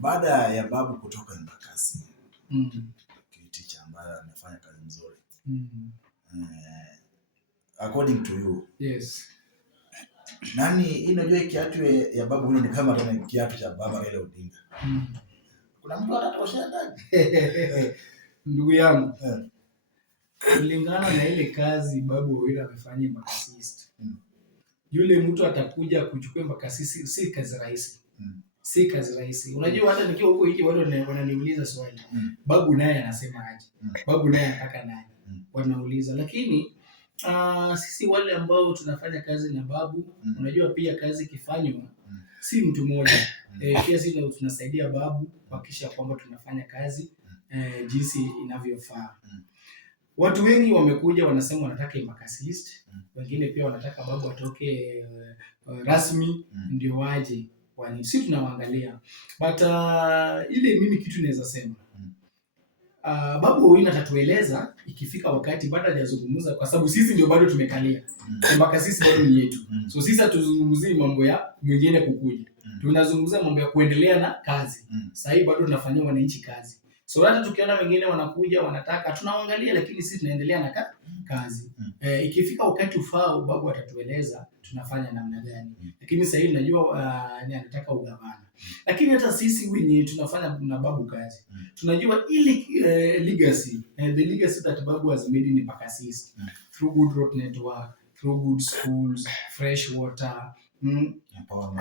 baada ya babu kutoka Embakasi, teacher ambaye amefanya kazi nzuri. According to you. Yes. Nani unajua kiatu ya babu huyo ni kama tena kiatu cha baba Raila Odinga. Kuna mtu atatoshea ndani. Ndugu yangu. Kulingana na ile kazi babu Raila amefanya Embakasi East. Yule mtu atakuja kuchukua Embakasi si kazi rahisi. Si kazi rahisi. Unajua hata nikiwa huko hiki watu wananiuliza swali. Babu naye anasema aje? Babu naye anataka nani? Wanauliza. Lakini sisi wale ambao tunafanya kazi na babu, unajua pia kazi ikifanywa si mtu mmoja. Pia sisi tunasaidia babu kuhakikisha kwamba tunafanya kazi jinsi inavyofaa. Watu wengi wamekuja wanasema wanataka Embakasi East, wengine pia wanataka babu atoke rasmi ndio waje. Sisi tunawaangalia. But ile mimi kitu naweza sema. Babu Owino atatueleza ikifika wakati baada hajazungumza, kwa sababu sisi ndio bado tumekalia. Embakasi East bado ni yetu. So sisi hatuzungumzii mambo ya mwingine kukuja. Tunazungumzia mambo ya kuendelea na kazi. Sasa hivi bado tunafanyia wananchi kazi. So hata tukiona wengine wanakuja wanataka tunawaangalia, lakini sisi tunaendelea na kazi. Ikifika wakati ufao babu atatueleza tunafanya namna gani. Lakini sasa hivi najua ni anataka ugavana. Lakini hata sisi wenye tunafanya na babu kazi. Tunajua ili legacy, the legacy that babu has made in Embakasi East through good road network, through good schools, fresh water,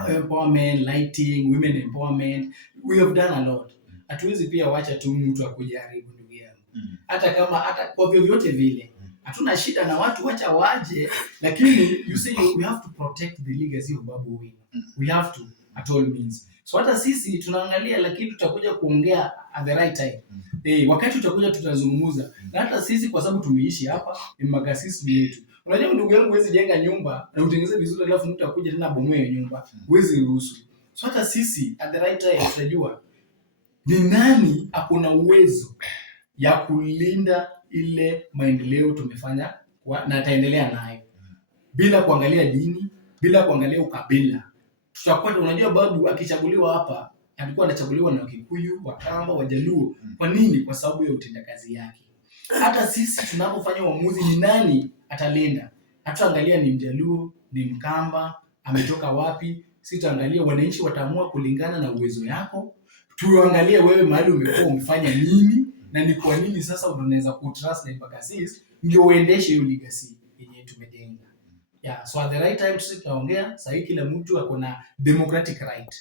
empowerment, lighting, women empowerment. We have done a lot. Hatuwezi pia wacha tu mtu akujaribu ndugu yangu. Hata kwa vyovyote vile. Hatuna shida na watu wacha waje, lakini you say we have to protect the legacy of Babu Owino. We have to at all means. So hata sisi tunaangalia, lakini tutakuja kuongea at the right time. Wakati tutakuja tutazungumza. Na hata sisi kwa sababu tumeishi hapa Embakasi East yetu. Unajua ndugu yangu, huwezi jenga nyumba na utengeneze vizuri alafu mtu akuje tena bomoe nyumba. Huwezi ruhusu. So hata sisi at the right time tutajua ni nani akona uwezo ya kulinda ile maendeleo tumefanya na ataendelea nayo bila kuangalia dini, bila kuangalia ukabila. Tutakuwa unajua babu akichaguliwa hapa alikuwa anachaguliwa na Wakikuyu, Wakamba, Wajaluo. Kwa nini? Kwa sababu ya utendakazi yake. Hata sisi tunapofanya uamuzi ni nani atalinda, hatuangalia ni Mjaluo, ni Mkamba, ametoka wapi. Sisi tuangalia wananchi wataamua kulingana na uwezo yako. Tuangalie wewe mahali umekuwa umefanya nini na ni kwa nini sasa unaweza kutrust na Embakasi East ndio uendeshe hiyo legacy yenye tumejenga. So at the right time sisi tunaongea, sasa kila mtu ako na democratic right.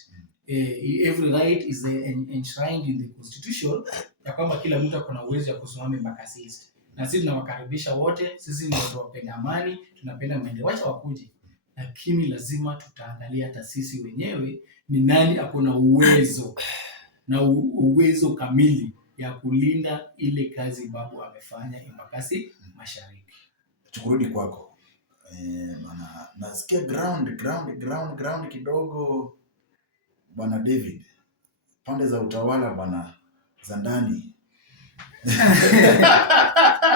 Every right is enshrined in the constitution, ya kwamba kila mtu ako na uwezo ya kusimama Embakasi East. Na sisi tunawakaribisha wote, sisi ni watu wapenda amani, tunapenda maendeleo, wacha wakuje. Lakini lazima tutaangalia hata sisi wenyewe ni nani ako na uwezo na uwezo kamili ya kulinda ile kazi babu amefanya Embakasi Mashariki. Tukurudi kwako. Bana nasikia ground kidogo Bwana David. Pande za utawala bwana za ndani.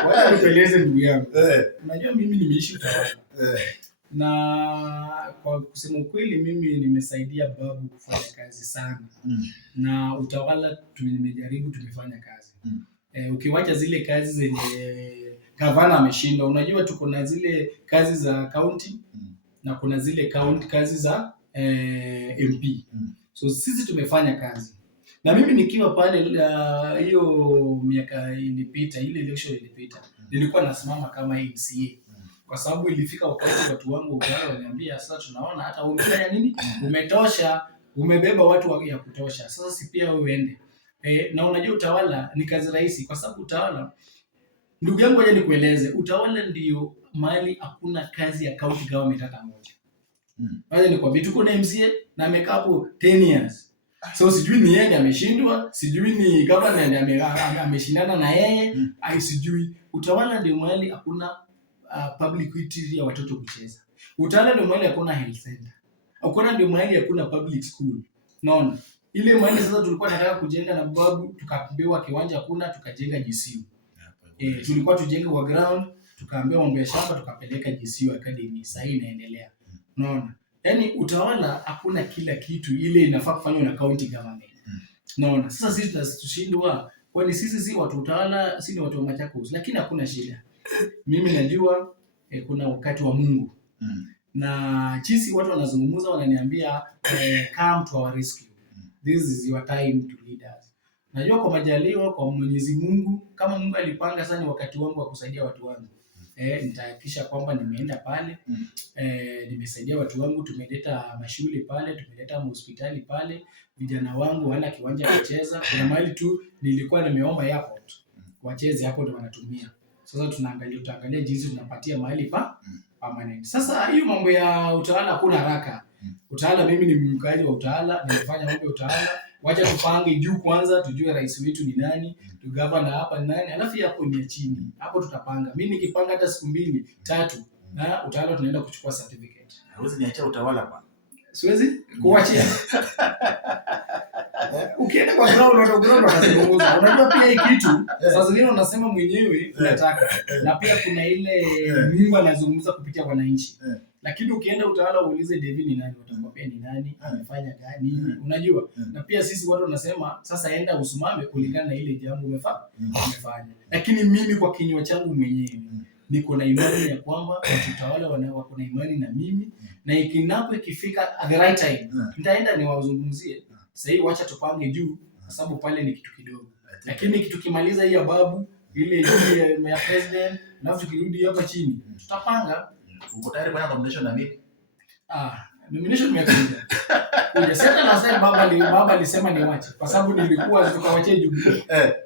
Wacha nikueleze ndugu yangu. Unajua mimi nimeishi utawala. Na kwa kusema ukweli mimi nimesaidia babu kufanya kazi sana. Na utawala tumejaribu tumefanya kazi. Ukiwacha zile kazi zenye gavana ameshinda, unajua tuko na zile kazi za county na kuna zile kazi za MP. So sisi tumefanya kazi. Na mimi nikiwa pale hiyo miaka ilipita, ile election ilipita, nilikuwa nasimama kama MCA. Kwa sababu ilifika wakati watu wangu utawala waliambia sasa tunaona hata umefanya nini? Umetosha, umebeba watu ya kutosha. Sasa si pia wewe uende. Na unajua utawala ni kazi rahisi, kwa sababu utawala, ndugu yangu aje nikueleze, utawala ndio mahali hakuna kazi ya county government hata moja. Waje nikwambie tuko na MCA na amekaa hapo 10 years. So sijui ni yeye ameshindwa, sijui ni government ameshindana na yeye, sijui. Utawala ndio mahali hakuna public utility ya watoto kucheza. Utawala ndio mahali hakuna health center. Hakuna ndio mahali hakuna public school. Naona ile mahali sasa tulikuwa tunataka kujenga na babu, tukaambiwa kiwanja hakuna, tukajenga GCU. Tulikuwa tujenge wa ground, tukaambiwa mambo ya shamba, tukapeleka GCU Academy. Sasa hii inaendelea. Unaona? Yaani utawala hakuna kila kitu ile inafaa kufanywa na county government. Naona sasa sisi tunashindwa, kwani sisi si watu utawala, sisi ni watu wa Machakos, lakini hakuna shida. Mimi najua kuna wakati wa Mungu. Na jinsi watu wanazungumza wananiambia come to our rescue. This is your time to lead us. Najua kwa majaliwa kwa Mwenyezi Mungu, kama Mungu alipanga sana wakati wangu wa kusaidia watu wangu. Nitahakikisha kwamba nimeenda pale, nimesaidia watu wangu, tumeleta mashule pale, tumeleta hospitali pale, vijana wangu wana kiwanja kucheza. Kuna mahali tu nilikuwa nimeomba airport. Wacheze hapo ndio wanatumia. Sasa tutaangalia jinsi tunapatia mahali pa permanent. Sasa hiyo mambo ya utawala hakuna haraka. Utawala, mimi ni mkaaji wa utawala, nimefanya mambo ya utawala. Wacha tupange juu kwanza, tujue rais wetu ni nani, tugavana hapa ni nani, alafu hapo ni chini. Hapo tutapanga. Mimi nikipanga hata siku 2, 3 na utawala tunaenda kuchukua certificate. Hawezi niacha utawala bwana. Siwezi kuachia. Ukienda kwa ground watazungumza. Unajua pia hii kitu sasa zingine unasema mwenyewe unataka. Na pia kuna ile Mungu anazungumza kupitia wananchi. Lakini ukienda utawala uulize David ni nani, watakwambia ni nani, amefanya gani, unajua. Na pia sisi watu wanasema sasa enda usimame kulingana na ile jambo umefanya. Lakini mimi kwa kinywa changu mwenyewe niko na imani ya kwamba utawala wako na imani na mimi, na ikifika at the right time nitaenda niwazungumzie. Sasa hivi wacha tupange juu, kwa sababu pale ni kitu kidogo. Lakini kitu kimaliza hii ya babu ile ya president, na tukirudi hapa chini tutapanga. Uko tayari bwana nomination na mimi? Nomination nimekuja. Sasa nasema baba alisema niwache kwa sababu nilikuwa tukawachia Jubilee.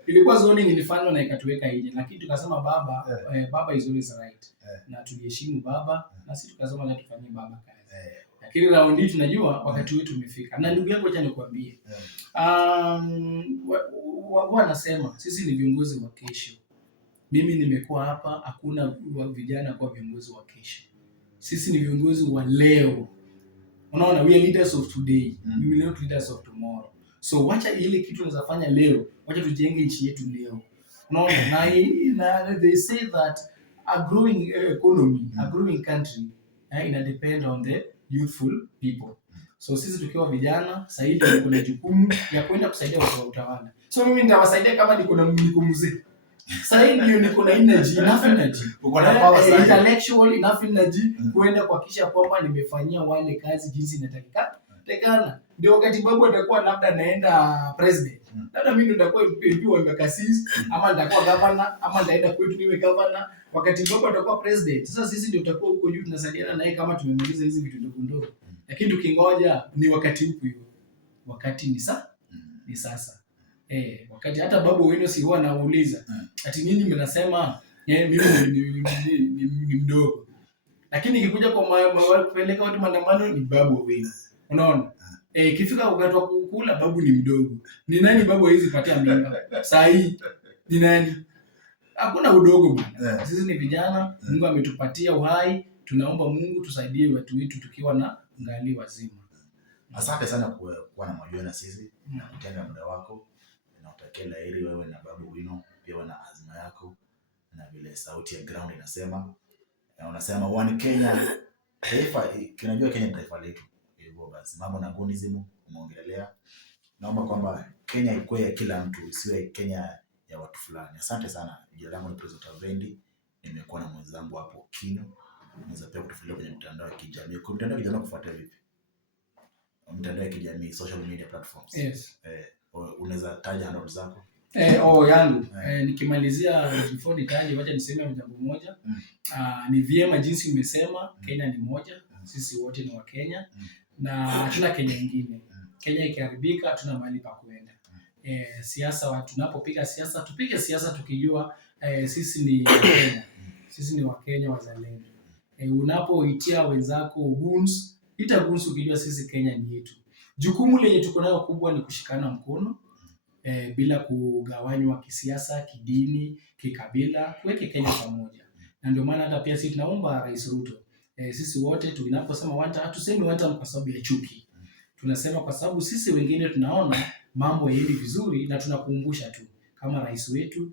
Ilikuwa zoning ilifanywa na ikatuweka nje, lakini tukasema baba is always right. Na tuliheshimu baba na sisi tukasema na tufanyie baba kazi. Lakini round hii tunajua wakati wetu umefika. Na ndugu yangu acha nikwambie. Wanasema sisi ni viongozi wa kesho. Mimi nimekuwa hapa, hakuna vijana kwa viongozi wa kesho. Sisi ni viongozi wa leo. Unaona, we are leaders of today. We will not leaders of tomorrow. So wacha ile kitu tunazofanya leo, wacha tujenge nchi yetu leo. Unaona, na they say that a growing economy, a growing country, ina depend on the youthful people. So sisi tukiwa vijana, sasa hivi kuna jukumu ya kwenda kusaidia watu wa utawala. So mimi nitawasaidia kama niko mzee. Sasa hivi ndio niko na enough energy. Uko na power sana. Intellectual enough energy kwenda kuhakikisha kwamba nimefanyia wale kazi jinsi inatakikana. Ndio wakati babu atakuwa labda naenda president. Labda mimi nitakuwa MP wa Mbakasisi, ama nitakuwa governor, ama nitaenda kwetu niwe governor. Wakati babu atakuwa president, sasa sisi ndio tutakuwa huko juu tunasaidiana naye kama tumemaliza hizi vitu ndogo ndogo. Lakini tukingoja ni wakati huko hiyo. Wakati ni sasa. Wakati hata babu wenu si huwa anauliza ati nini mnasema mimi ni mdogo, lakini ikikuja kwa kupeleka watu maandamano ni babu wenu. Unaona, ikifika wakati wa kukula babu ni mdogo. Ni nani babu hawezi patia mimba saa hii? Ni nani? Hakuna udogo bwana. Sisi ni vijana, Mungu ametupatia uhai, tunaomba Mungu tusaidie watu wetu tukiwa na ngali wazima. Asante sana kuwa na moyo na sisi na kutenga muda wako. Nautakia laheri wewe na babu wino, pia wana azma yako na vile sauti ya ground inasema. Na unasema one Kenya, taifa kinajua Kenya ni taifa letu. Hivyo basi mambo na gonism umeongelea. Naomba kwamba Kenya ikuwe ya kila mtu, isiwe Kenya ya watu fulani. Asante sana. Jina langu ni President Vendi. Nimekuwa na mwenzangu hapo Kino. Unaweza pia kutufuatilia kwenye mitandao ya kijamii. Kwa mitandao ya kijamii kufuatia vipi? Mitandao ya kijamii, social media platforms. Yes. Unaweza taja handle zako? Yangu. Nikimalizia before nitaje, wacha niseme jambo moja. Ni vyema jinsi umesema, Kenya ni moja. Sisi wote ni wa Kenya. Na hatuna Kenya nyingine. Kenya ikiharibika hatuna mahali pa kwenda. Siasa, tunapopiga siasa, tupige siasa tukijua sisi ni Kenya. Sisi ni wa Kenya wazalendo. Unapoitia wenzako goons, ita goons ukijua sisi Kenya ni yetu. Jukumu lenye tuko nayo kubwa ni kushikana mkono bila kugawanywa kisiasa, kidini, kikabila, tuweke Kenya pamoja. Na ndio maana hata pia sisi tunaomba Rais Ruto, sisi wote tunaposema hatusemi kwa sababu ya chuki. Tunasema kwa sababu sisi wengine tunaona mambo yaendi vizuri na tunakumbusha tu kama rais wetu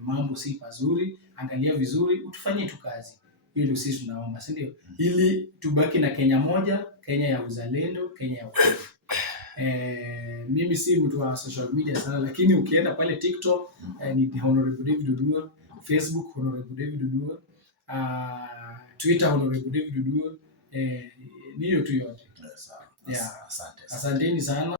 mambo si pazuri, angalia vizuri, utufanyie tu kazi. Hiyo ndio sisi tunaomba, si ndio? Ili tubaki na Kenya moja, Kenya ya uzalendo, Kenya ya ukweli. Mimi si mtu wa social media sana, lakini ukienda pale TikTok ni Honorable David Oduor, Facebook Honorable David Oduor, Twitter Honorable David Oduor, ni hiyo tu yote. Sawa. Yeah. Asante. Asanteni sana.